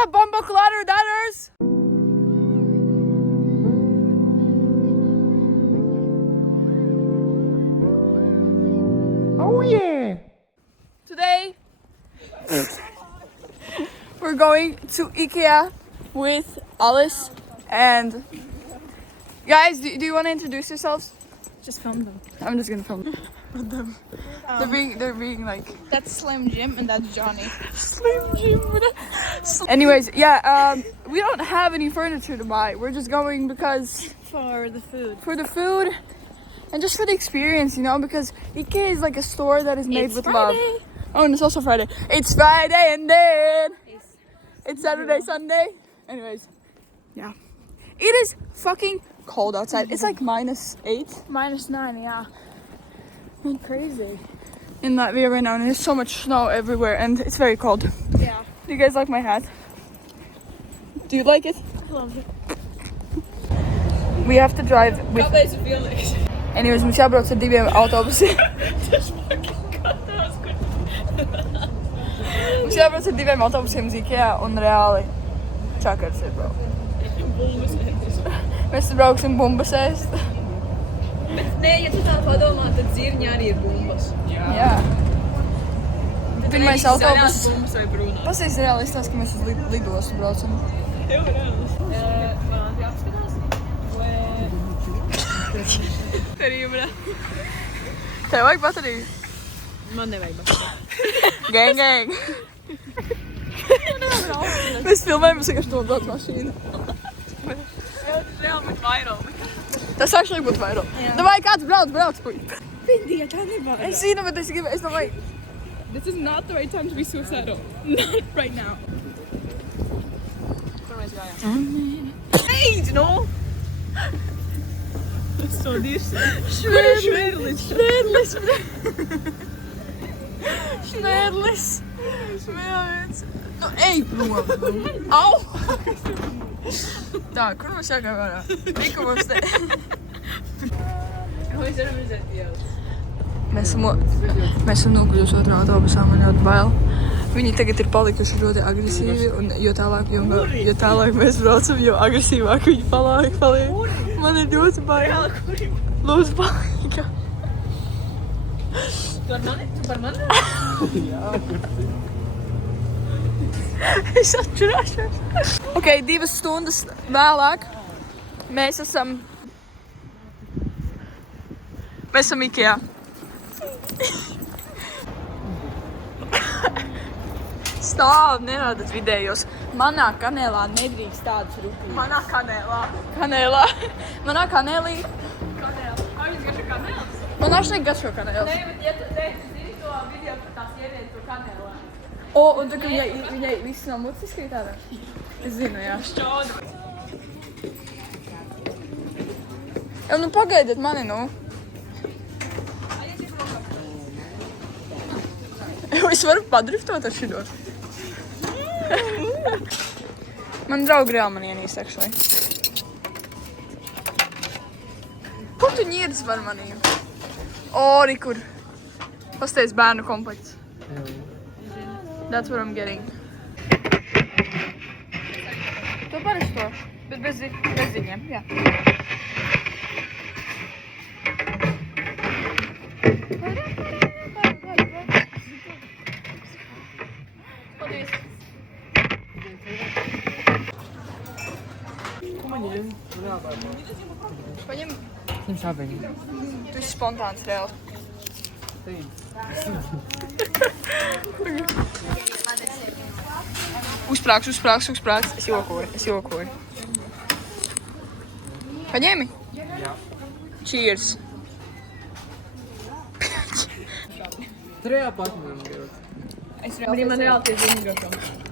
up, Bumbo Clatter Datters? Oh yeah! Today, we're going to IKEA with Alice and... Guys, do you want to introduce yourselves? Just film them. I'm just gonna film them. They're being like... That's Slim Jim and that's Johnny. Slim Jim. Anyways, yeah, we don't have any furniture to buy. We're just going because... For the food. For the food and just for the experience, you know, because IKEA is like a store that is made It's with Friday. love. Oh, and it's also Friday. It's Friday and then it's Saturday, Sunday. Anyways, yeah. It is fucking cold outside. It's like -8. -9, yeah. Crazy. In Latvia right now, and there's so much snow everywhere, and it's very cold. Yeah. Do you guys like my hat? Do you like it? I love it. We have to drive with... Kāpēc tu pieliksi? Anyways, mums jābrauc ar 2 autobusiem. Mums jābrauc ar 2 autobusiem uz IKEA un reāli čakars ir braukt. Mēs brauksim bumbas ēst. Nē, ja tu tā padomā, tad dzirņā arī ir bumbas. Jā. Pirmais autobus. Bumbas vai brūnās? Pasīs reāli izstāst, ka mēs uz lidostu braucam. Tev reāli. Man jāapskatās? Perīmra. Tev vajag bateriju? Man nevajag bateriju. Gang. Mēs filmējam, mēs vienkārši nobrauc mašīnu. Reāli bet viral. Tas actually būtu vairāk. Davai, kāds brauc, puļ. Pindija, tā nevajag. Es zinu, bet es domāju... This is not the right time to be suicidal. Not right now. Kur mēs gājām? Beidz, no! Stodīši. Švērlis. Švērlis. Nu, ej prom. Au! Tā, kur mums jāgāj vārā? Riku mums te... Mēs varam redzēt ielas. Mēs esam noguļuši otrā autobusā, man ļoti bail. Viņi tagad ir palikuši ļoti agresīvi, un jo tālāk mēs braucam, jo agresīvāk viņi paliek. Man ir ļoti bail. Lūdzu, palika. Tu ar mani? Tu par mani? Es atšķirāšos. Ok, 2 stundas vēlāk mēs esam IKEA. Stāv, nerādat vidējos. Manā kanēlā nedrīkst tādas rupīgas. Manā kanēlā. Kanēlā. Manā kanēlī. Kanēlā. Viņas garšo kanēlas? Man šeit garšo kanēlas. Nē, bet ja tu zini to video par tās iedēt to kanēlā. O, un tad, ka viņai viss no mutes izkrīt ārā? Es zinu, jā. Šķaudu. Jā, nu pagaidiet mani, nu. Es varu padriftot ar šito. Man draugi reāli man ienīst, actually. Kur tu ņirdz par manīm? O, rikur. Pasties bērnu komplekts. That's what I'm getting. To parasti to, bet bez ziņiem, jā. Paldies. Ko man ņem? Paņem, Ņem šāpeņu. tu esi spontāns reāli. Uzsprāgs. Es jokoju. Paņēmi? Jā. Cheers. Tur reāli pakņem grot. Arī man reāli tie zini garšo.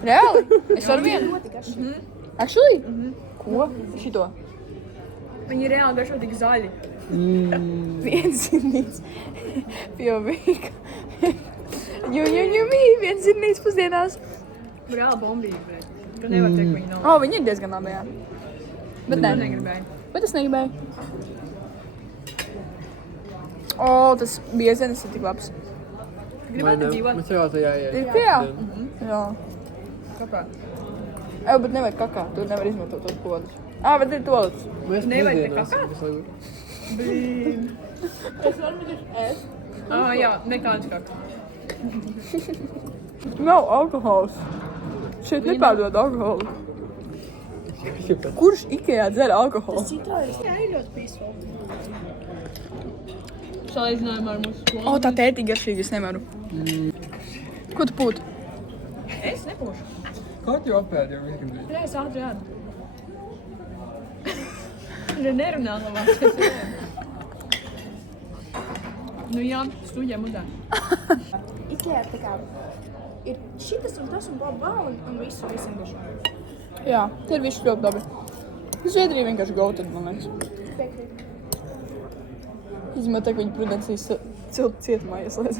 Reāli? Es varu vienu? Actually? Ko? Šito? Viņi reāli garšo tik zaļi. Viens zirnīts. Pjovīga. Viens zirnīts pusdienās. Reāli bombīgi, bet. Ka nevar teikt, ka viņi nav. O, viņi ir diezgan labi, jā. Bet nē. Negribēju. Bet es negribēju. O, tas biezenis ir tik labs. Gribētu dzīvot. Mums reāli to jāiet. Ir pie? Jā. Kāpēc? Jā, bet nevajag kakā, tu nevar izmantot tos podus. Bet ir toalets. Mēs Nevajag te pusdienās. Tas varbūt ir es. Jā, nekāds kakā. Nav alkohols. Šeit nepārdod alkoholu. Kurš Ikejā dzer alkoholu? Jā, ir ļoti peaceful. Salīdzinājumā ar mūsu skolu. Tā tētīgi garšīgi, es nevaru. Ko tu pūti? Es nepūšu. Kā tu apēdi jau izgandrīz? Jā, es ātri ādu. Nerunā labāk. Nu jā, studijā mudā. Ikea tā kā ir šitas un tas un bla un visu visam dažu. Jā, tie ir viss ļoti labi. Zviedrija vienkārši gauta, man liekas. Piekrīt. Izmēt, ka viņi Prudencijas cietumā ieslēdz.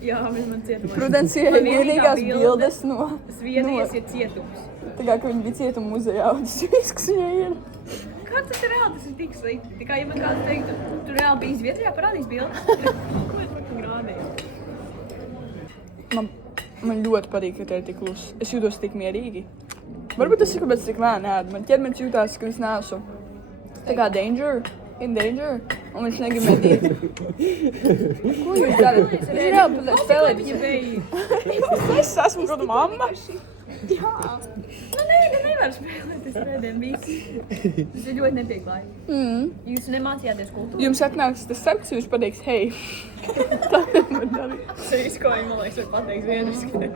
Jā, mēs man cietumā. Prudencija ir vienīgās bildes no... Zviedrijas ir cietums. Tā kā, ka viņi bija cietuma muzejā, un tas viss, kas viņai ir. Kā tas ir reāli? Tas ir tik slikti. Tikai, ja man kāds teiktu, tu reāli biji Zviedrijā, parādīs bildes. Ko es fucking rādīju? Man ļoti patīk, ka te ir tik kluss. Es jūtos tik mierīgi. Varbūt tas ir, kāpēc tik lēni ēd. Man ķermenis jūtās, ka es neesmu tā kā in danger, un viņš negrib medīt. Ko jūs darat? Es reāli spēlēju. Ja beigi. Es esmu kāda mamma. Nu nevar spēlēt, es rēdien visi. Tas ir ļoti nepieklājīgi. Jūs nemācījāties kultūru? Jums atnāks tas sarks, jūs pateiks, hei. Tā nevar darīt. Tas ir viss, ko viņi, man liekas, var pateikt zviedriski.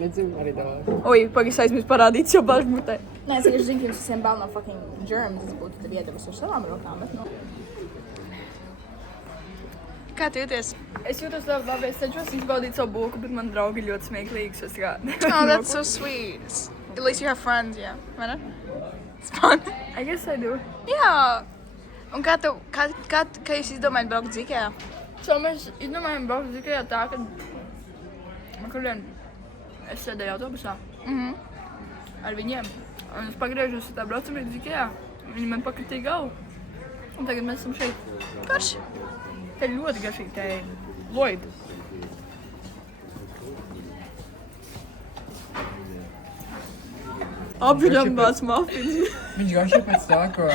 Nedzim arī davā. Oj, pagis aizmirst parādīt jau bažmutē. Nē, es vienkārši zinu, ka jums visiem bail no fucking germs, es būtu tad iedevis ar savām rokām, bet no... Kā tu jūties? Es jūtos labi, es cenšos izbaudīt savu bulku, bet man draugi ļoti smieklīgs. Es kā... Oh, that's so sweet. At least you have friends, yeah. Vai ne? It's fun. I guess I do. Jā. Un kā jūs izdomājat braukt uz Ikejā? Mēs izdomājam braukt uz Ikejā tā, ka... Kurien es sēdēju autobusā. Ar viņiem. Un es pagriežos tā braucamību uz Ikejā. Viņi man pakritīja galvu. Un tagad mēs esam šeit. Karš. Te ir ļoti garšīgi tēja. Lloyd. Apviļam bāc muffins. Viņš garšo pēc tā, ko...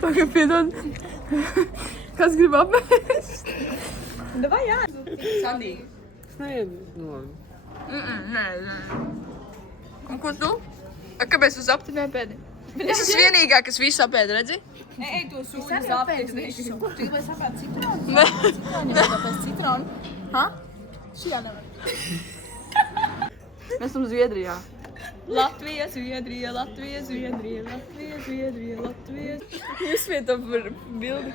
Pagaid, piedod. Kas grib apēst? Davai, jā. Sandīgi. Nē, nu labi. Nē. Un ko tu? Kāpēc tu zapti nepēdi? Es esmu vienīgā, kas visu apēd, redzi? Ej, to Es sūdi arī zapties apēdu visu. visu. Tu gribēji sapēt citronu? Nē. Citronu, ja tāpēc citronu. Ha? Šajā nevar. Mēs esam Zviedrijā. Latvija, Zviedrija, Latvija, Zviedrija, Latvija, Zviedrija, Latvija. Jūs vietam par bildi.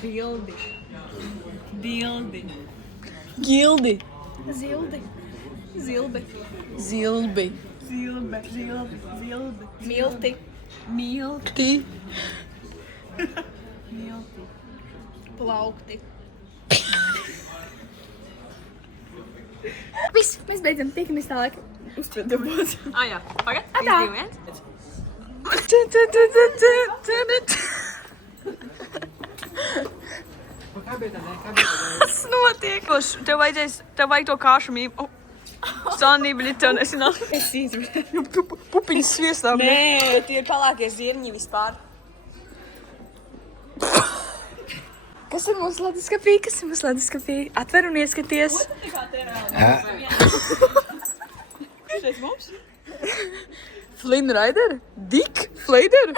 Bildi. Bildi. Gildi. Zildi. Zilbe. Zilbi. Zilbe. Zilbe. Zilbe. Milti. Milti. Ti. Milti. Plaukti. Viss, mēs beidzam, tiekamies tālāk. Uztvedabot. Jā. Pagad. Atā. 3, 2, 1. Kā bija tā, ne? Kā bija tā? Kas notiek? Tev vajag to kāšu mību. Sānība ļita un esi nāk. Es izvēlu. Pupiņas sviestām. Nē, tie ir palākie zirņi vispār. Kas ir mūsu leduskapī? Kas ir mūsu leduskapī? Atver un ieskaties. Šeit mums? Flynn Rider? Dick Fleider?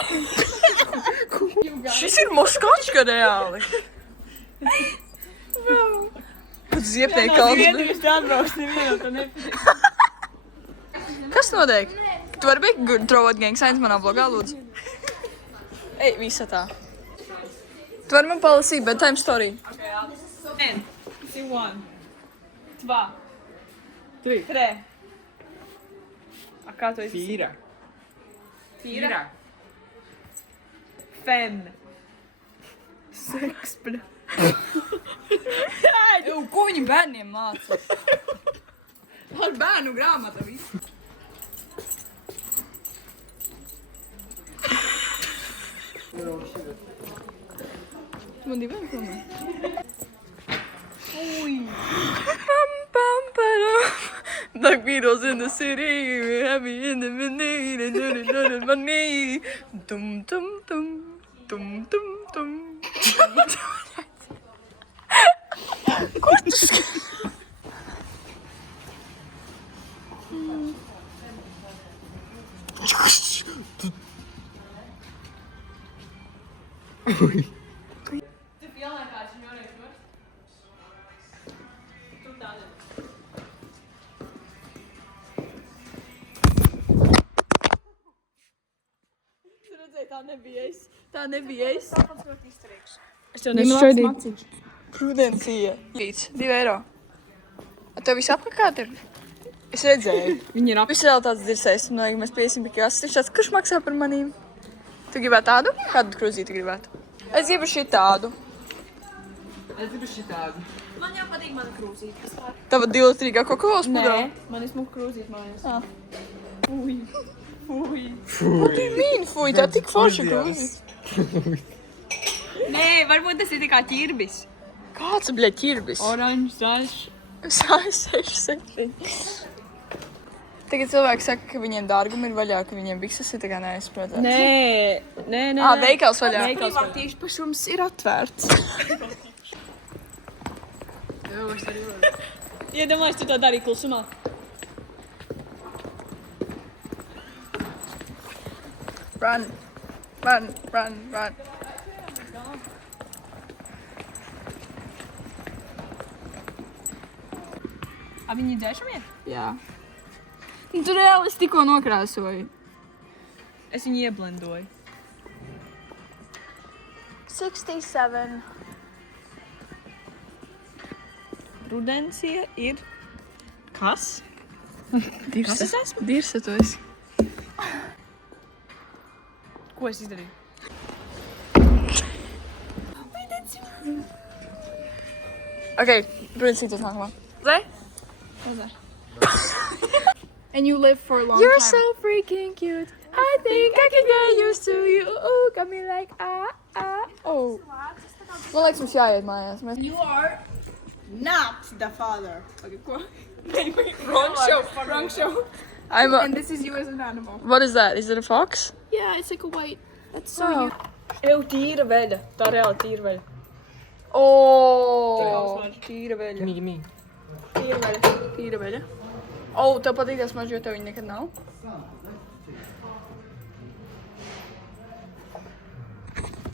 Šis ir moskačka reāli. Pat ziepnieki kalns. Zviedrijas te atbrauks nevienam, tā nepatīk. Kas notiek? Tu vari būt Throw Out Gang Signs manā vlogā, lūdzu? Ej, visa tā. Tu vari man palasīt bedtime story. 1, 2, 2, 3, 3, A kā tu esi? 4. 4, 5. Seks, bļa. Ko viņi bērniem māca? Ar bērnu grāmatu visu. man diviem filmē. Pam, pam, param. Like Beatles in the city, we're happy in the minute, and the money. Dum, dum, dum, dum, dum, dum. Kurtus. Tā nebija es. Es tev nešķaidīju. Prudencija. Līdz 2 eiro. A tev viss apakāt ir? Es redzēju. Viņi ir Viss realitātes dzirsēs. Man vajag, mēs piesim pie kases. Šāds, kurš maksā par manīm? Tu gribētu tādu? Kādu krūzīti gribētu? Es gribu šī tādu. Es gribu šitādu. Man jau patīk mana krūzīte. Tava 2-litrīgā Coca-Colas pudrā? Man ir smuka krūzīte mājās. Ah. Ui. What do you mean, fuj? Tā tik forša krūzīte. Nē, varbūt tas ir tā kā ķirbis. Kāds, bļa, ķirbis? Oranžs, zaļš. Sājas 6, 7. Tagad cilvēki saka, ka viņiem dārgumi ir vaļā, ka viņiem bikses ir tā kā neaizspratēts. Nē. Veikals vaļā. Privātīšu pašums ir atvērts. Jā, es arī varu. Iedomājies, tu to darīji klusumā. Run, run, run, run. A viņi ir dzēšamie? Jā. Nu, tu reāli es tikko nokrāsoju. Es viņu ieblendoju. 67. Prudencija ir... Kas? Dirse. Kas es esmu? Dirse tu esi. Ko es izdarīju? Ok, protams, tas nākamā. Zai? And you live for a long You're time. so freaking cute. I think I can get used to you. Ooh, got me like, oh. Man liekas, mums jāiet mājās. Mēs... You are not the father. Wrong show. I'm a... And this is you as an animal. What is that? Is it a fox? Yeah, it's like a white. That's so Oh. you. Ew, tīra veļa. Tā reāli tīra veļa. Oh, tīra veļa. Gimme, gimme. Tīra veļa. Tīra veļa. Oh, tev patīk tas mažs, jo tev viņa nekad nav?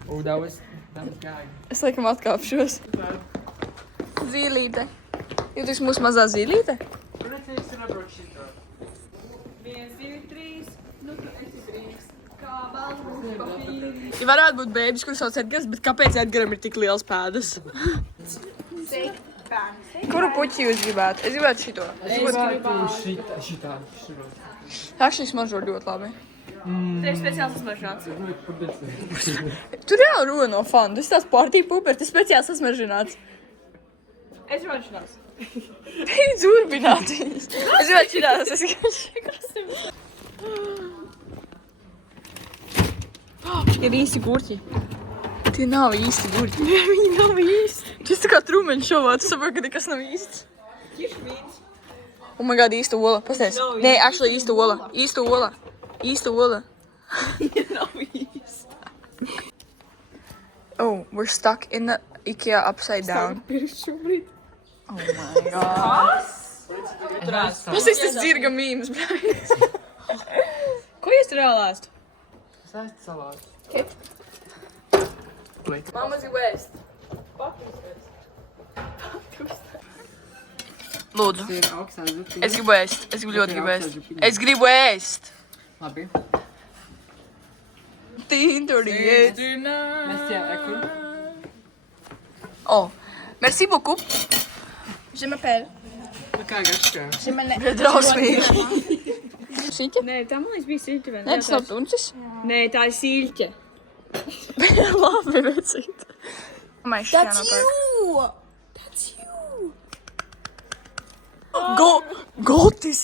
Oh, that was gag. Es laikam atkāpšos. Zīlīte. Jūties mūsu mazā zīlīte? Kur es nevaru šitā? 1, 2, 3. Nu, tu esi brīvs. Kā balvas papīri. Ja varētu būt bēbis, kurš sauc Edgars, bet kāpēc Edgaram ir tik liels pēdas? Kuru puķi jūs gribētu? Es gribētu šito. Šitā. Tā šī smaržo ļoti labi. Tev ir speciāls smaržināts. Tu reāli runa no fanu. Tas tās partija puper, tas speciāls sasmaržināts. Es varu šitās. Beidz urbināties. Es gribētu šitās, es gribētu. Ir īsti gurķi. Tie nav īsti gurķi. Viņi nav īsti. Tas tā kā Truman šovā, tu saproti, ka nekas nav īsts. Kišmīns. Oh my god, īsta ola. Pasties. Nav Nē, īsta. actually īsta ola. Īsta ola. Īsta ola. Nav īsti. Oh, we're stuck in the IKEA upside down. Pirks šobrīd. Oh my god. Turās. Tas ir tas dzirga mīms, bļā. Ko jūs tur reāli ēst? Es ēstu salātu. Mama's West. Lūdzu. Tas ir augstā zupiņa. Es gribu ēst. Es gribu ļoti gribu ēst. Es gribu ēst. Labi. Tinturiet. Mēs tie ekur. Oh, merci beaucoup. Je m'appelle. Nu kā garškā? Je m'appelle. Drausmīgi. Sīķe? Nē, tā man liekas bija siļķe. Nē, tas nav tuncis. Nē, tā ir siļķe. Labi, vecīt. That's you. That's you. Goatis.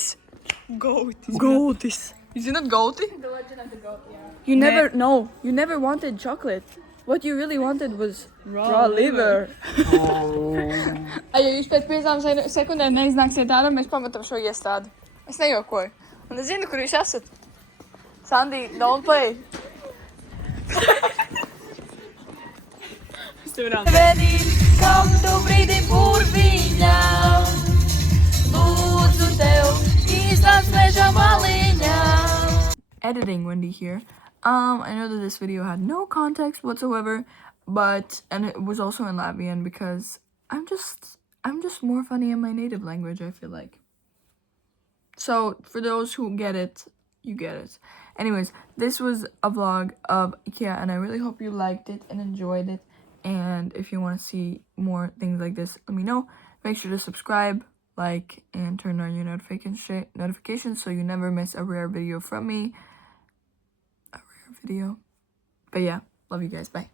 Goatis. Jūs zināt gauti? The legend of the goat. Yeah. You never wanted chocolate. What you really wanted was raw liver. Ja jūs pēc 5 sekundēm neiznāksiet ārā, mēs pametam šo iestādi. Es nejokoju. Un es zinu, kur jūs esat. Sandy, don't play. Vedīt kādu brīdi burviņām, lūdzu tev, īstās meža maliņām. Editing Wendy here. I know that this video had no context whatsoever, and it was also in Latvian because I'm just more funny in my native language, I feel like. So for those who get it, you get it. Anyways, this was a vlog of IKEA and I really hope you liked it and enjoyed it. And if you want to see more things like this, let me know. Make sure to subscribe, like, and turn on your notifications so you never miss a rare video from me. But yeah, love you guys. Bye.